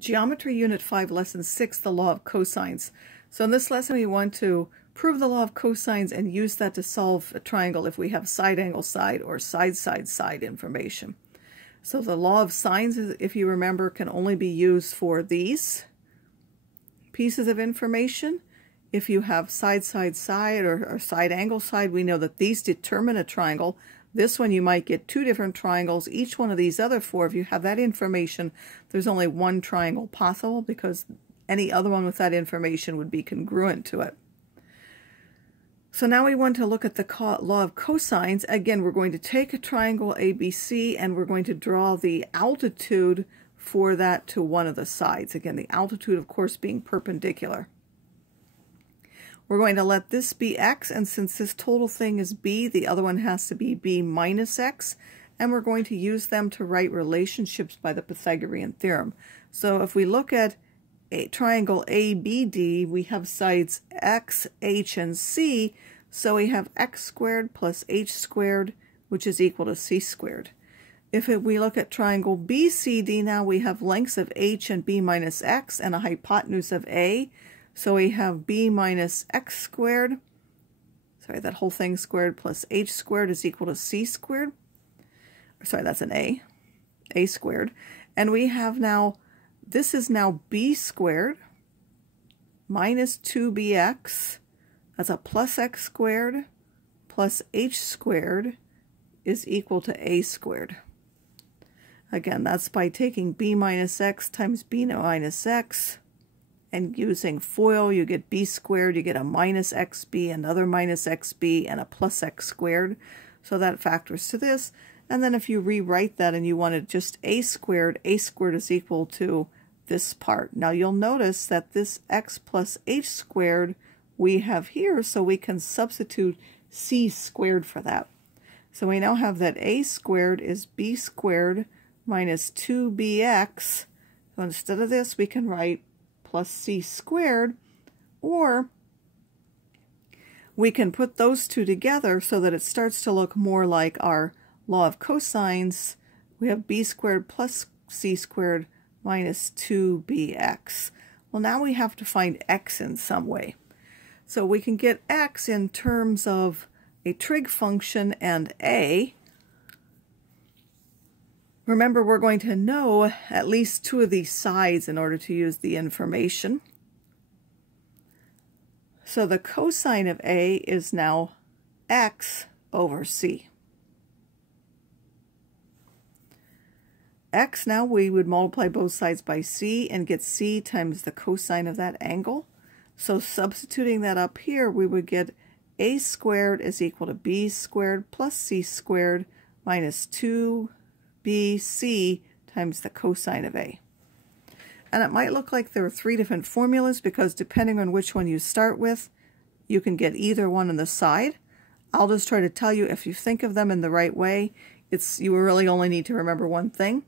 Geometry Unit 5, Lesson 6, the law of cosines. So in this lesson we want to prove the law of cosines and use that to solve a triangle if we have side angle side or side side side information. So the law of sines, if you remember, can only be used for these pieces of information. If you have side side side or side angle side, we know that these determine a triangle. This one you might get two different triangles. Each one of these other four, if you have that information, there's only one triangle possible because any other one with that information would be congruent to it. So now we want to look at the law of cosines. Again, we're going to take a triangle ABC and we're going to draw the altitude for that to one of the sides. Again, the altitude, of course, being perpendicular. We're going to let this be x, and since this total thing is b, the other one has to be b minus x, and we're going to use them to write relationships by the Pythagorean theorem. So if we look at a triangle ABD, we have sides x, h, and c, so we have x squared plus h squared, which is equal to c squared. If we look at triangle BCD now, we have lengths of h and b minus x and a hypotenuse of a. So we have b minus x squared, sorry, that whole thing squared plus h squared is equal to c squared. Sorry, that's an a squared. And we have now, this is now b squared minus 2bx, that's a plus x squared plus h squared is equal to a squared. Again, that's by taking b minus x times b minus x, and using FOIL, you get b squared, you get a minus xb, another minus xb, and a plus x squared. So that factors to this. And then if you rewrite that and you wanted just a squared is equal to this part. Now you'll notice that this x plus h squared we have here, so we can substitute c squared for that. So we now have that a squared is b squared minus 2bx. So instead of this, we can write plus c squared, or we can put those two together so that it starts to look more like our law of cosines. We have b squared plus c squared minus 2bx. Well, now we have to find x in some way. So we can get x in terms of a trig function and a. Remember, we're going to know at least two of these sides in order to use the information. So the cosine of a is now x over c. X, now we would multiply both sides by c and get c times the cosine of that angle. So substituting that up here, we would get a squared is equal to b squared plus c squared minus 2bc times the cosine of a. And it might look like there are three different formulas because depending on which one you start with, you can get either one on the side. I'll just try to tell you, if you think of them in the right way, you really only need to remember one thing.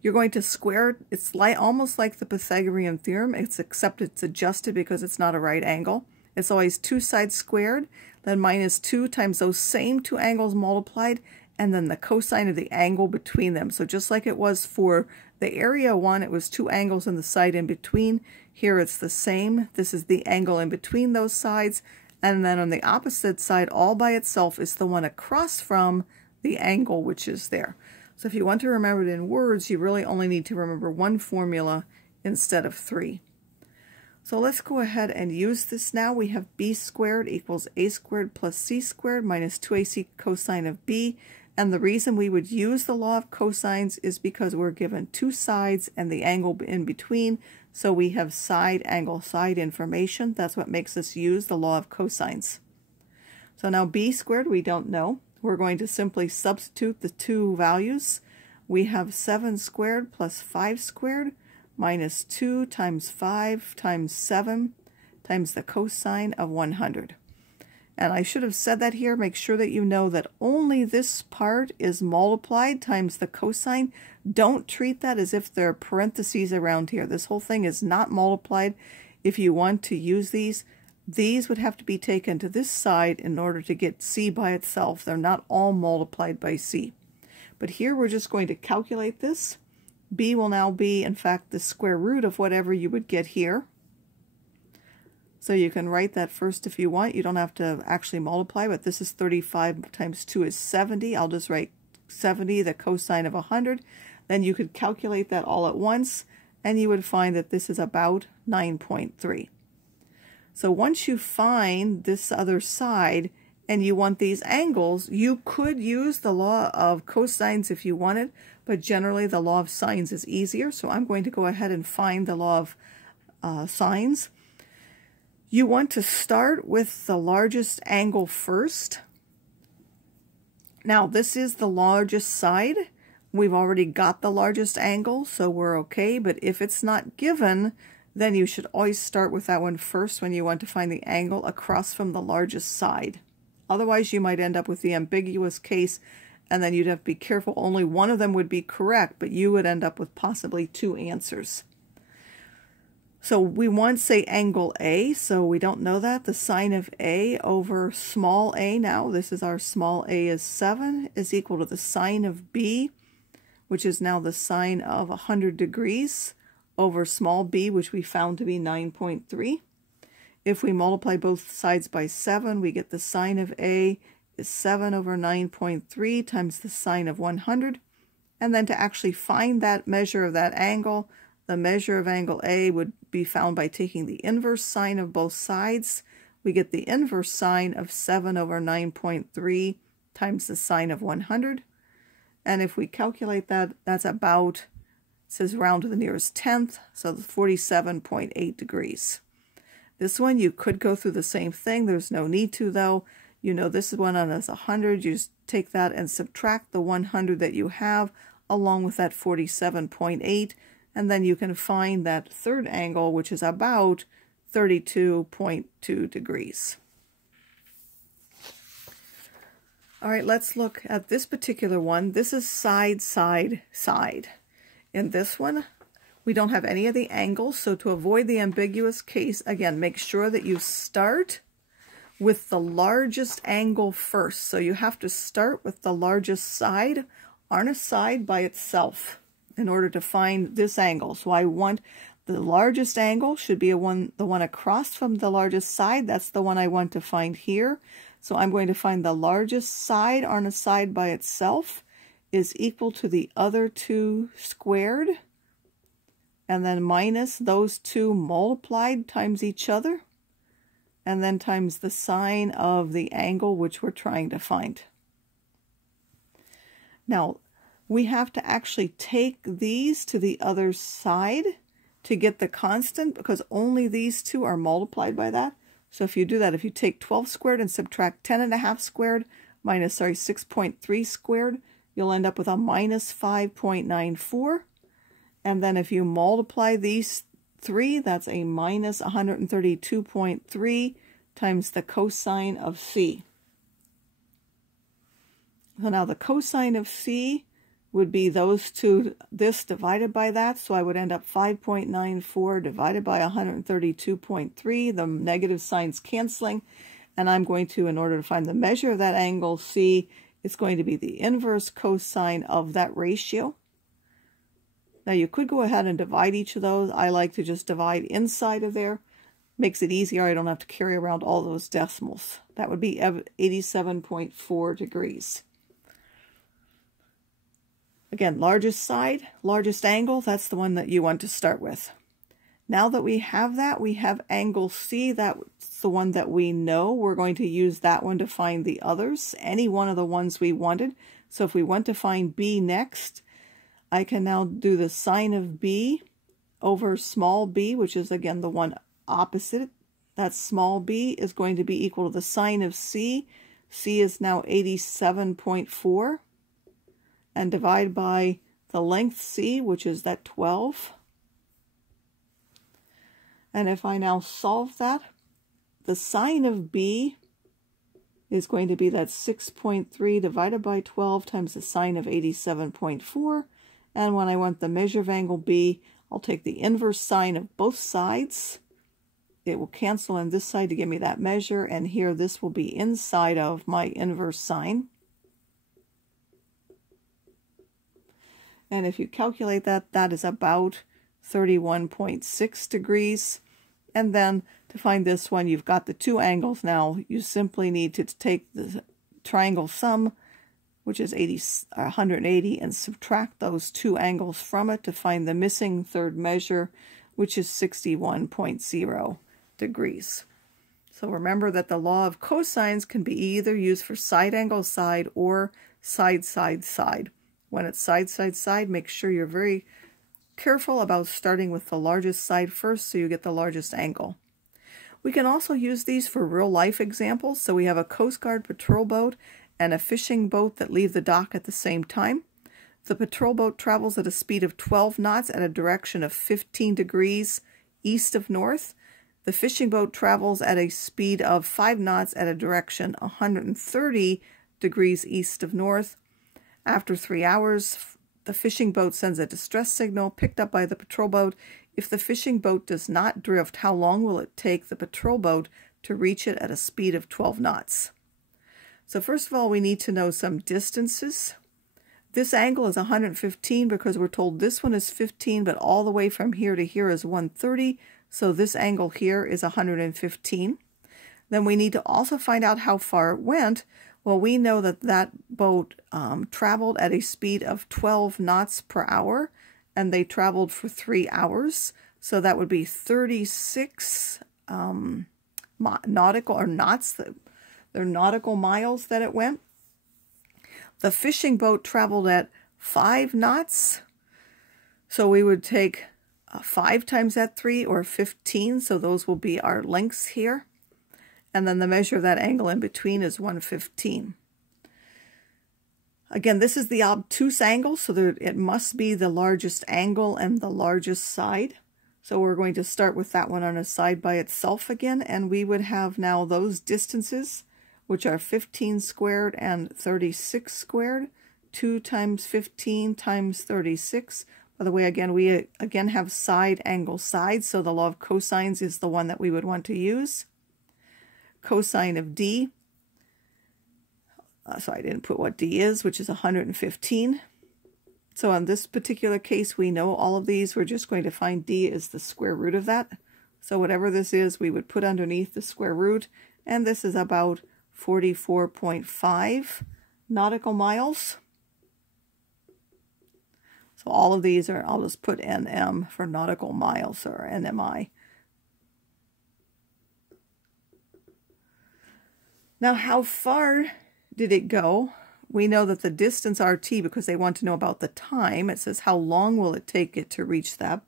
You're going to square, it's almost like the Pythagorean theorem, except it's adjusted because it's not a right angle. It's always two sides squared, then minus 2 times those same two angles multiplied, and then the cosine of the angle between them. So just like it was for the area one, it was two angles on the side in between. Here it's the same. This is the angle in between those sides. And then on the opposite side, all by itself, is the one across from the angle which is there. So if you want to remember it in words, you really only need to remember one formula instead of three. So let's go ahead and use this now. We have b squared equals a squared plus c squared minus 2ac cosine of b. And the reason we would use the law of cosines is because we're given two sides and the angle in between. So we have side, angle, side information. That's what makes us use the law of cosines. So now b squared we don't know. We're going to simply substitute the two values. We have 7 squared plus 5 squared minus 2 times 5 times 7 times the cosine of 100. And I should have said that here. Make sure that you know that only this part is multiplied times the cosine. Don't treat that as if there are parentheses around here. This whole thing is not multiplied. If you want to use these would have to be taken to this side in order to get c by itself. They're not all multiplied by c. But here we're just going to calculate this. B will now be, in fact, the square root of whatever you would get here. So you can write that first if you want. You don't have to actually multiply, but this is 35 times 2 is 70. I'll just write 70, the cosine of 100. Then you could calculate that all at once, and you would find that this is about 9.3. So once you find this other side, and you want these angles, you could use the law of cosines if you wanted, but generally the law of sines is easier. So I'm going to go ahead and find the law of sines. You want to start with the largest angle first. Now this is the largest side. We've already got the largest angle, so we're okay. But if it's not given, then you should always start with that one first when you want to find the angle across from the largest side. Otherwise, you might end up with the ambiguous case, and then you'd have to be careful. Only one of them would be correct, but you would end up with possibly two answers. So we want, say, angle A, so we don't know that. The sine of A over small a now, this is our small a is 7, is equal to the sine of B, which is now the sine of 100 degrees, over small b, which we found to be 9.3. If we multiply both sides by 7, we get the sine of A is 7 over 9.3 times the sine of 100. And then to actually find that measure of that angle, the measure of angle A would be found by taking the inverse sine of both sides. We get the inverse sine of 7 over 9.3 times the sine of 100. And if we calculate that, that's about, it says round to the nearest tenth, so 47.8 degrees. This one, you could go through the same thing. There's no need to, though. You know this one is 100. You just take that and subtract the 100 that you have along with that 47.8, and then you can find that third angle, which is about 32.2 degrees. All right, let's look at this particular one. This is side, side, side. In this one, we don't have any of the angles, so to avoid the ambiguous case, again, make sure that you start with the largest angle first. So you have to start with the largest side on a side by itself in order to find this angle. So I want the largest angle should be the one across from the largest side. That's the one I want to find here. So I'm going to find the largest side on a side by itself is equal to the other two squared, and then minus those two multiplied times each other, and then times the sine of the angle which we're trying to find. Now, we have to actually take these to the other side to get the constant, because only these two are multiplied by that. So if you do that, if you take 12 squared and subtract 10.5 squared minus, 6.3 squared, you'll end up with a minus 5.94. And then if you multiply these three, that's a minus 132.3 times the cosine of C. So now the cosine of C would be those two, this divided by that. So I would end up 5.94 divided by 132.3, the negative signs canceling. And I'm going to, in order to find the measure of that angle C, it's going to be the inverse cosine of that ratio. Now you could go ahead and divide each of those. I like to just divide inside of there. Makes it easier. I don't have to carry around all those decimals. That would be 87.4 degrees. Again, largest side, largest angle, that's the one that you want to start with. Now that we have that, we have angle C. That's the one that we know. We're going to use that one to find the others, any one of the ones we wanted. So if we want to find B next, I can now do the sine of B over small b, which is again the one opposite. That small b is going to be equal to the sine of C. C is now 87.4. And divide by the length C, which is that 12. And if I now solve that, the sine of B is going to be that 6.3 divided by 12 times the sine of 87.4. And when I want the measure of angle B, I'll take the inverse sine of both sides. It will cancel on this side to give me that measure, and here this will be inside of my inverse sine. And if you calculate that, that is about 31.6 degrees. And then to find this one, you've got the two angles now. You simply need to take the triangle sum, which is 180, and subtract those two angles from it to find the missing third measure, which is 61.0 degrees. So remember that the law of cosines can be either used for side angle side or side side side. When it's side side side, make sure you're very careful about starting with the largest side first so you get the largest angle. We can also use these for real life examples. So we have a Coast Guard patrol boat and a fishing boat that leave the dock at the same time. The patrol boat travels at a speed of 12 knots at a direction of 15 degrees east of north. The fishing boat travels at a speed of 5 knots at a direction 130 degrees east of north. After 3 hours, the fishing boat sends a distress signal picked up by the patrol boat. If the fishing boat does not drift, how long will it take the patrol boat to reach it at a speed of 12 knots? So first of all, we need to know some distances. This angle is 115 because we're told this one is 15, but all the way from here to here is 130. So this angle here is 115. Then we need to also find out how far it went. Well, we know that that boat traveled at a speed of 12 knots per hour, and they traveled for 3 hours. So that would be 36 nautical or knots. They're nautical miles that it went. The fishing boat traveled at 5 knots. So we would take 5 times that 3, or 15. So those will be our lengths here. And then the measure of that angle in between is 115. Again, this is the obtuse angle, so it must be the largest angle and the largest side. So we're going to start with that one on a side by itself again, and we would have now those distances, which are 15 squared and 36 squared. 2 times 15 times 36. By the way, again, we again have side angle side, so the law of cosines is the one that we would want to use. Cosine of d, so I didn't put what d is, which is 115. So in this particular case, we know all of these. We're just going to find d is the square root of that. So whatever this is, we would put underneath the square root, and this is about 44.5 nautical miles. So all of these are, I'll just put NM for nautical miles, or NMI. Now, how far did it go? We know that the distance RT, because they want to know about the time, it says how long will it take it to reach that.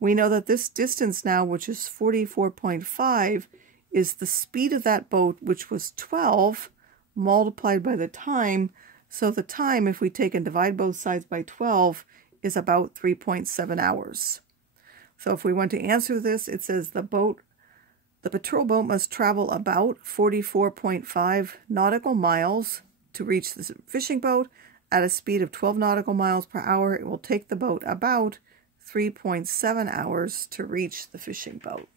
We know that this distance now, which is 44.5, is the speed of that boat, which was 12, multiplied by the time. So the time, if we take and divide both sides by 12, is about 3.7 hours. So if we want to answer this, it says the patrol boat must travel about 44.5 nautical miles to reach the fishing boat. At a speed of 12 nautical miles per hour, it will take the boat about 3.7 hours to reach the fishing boat.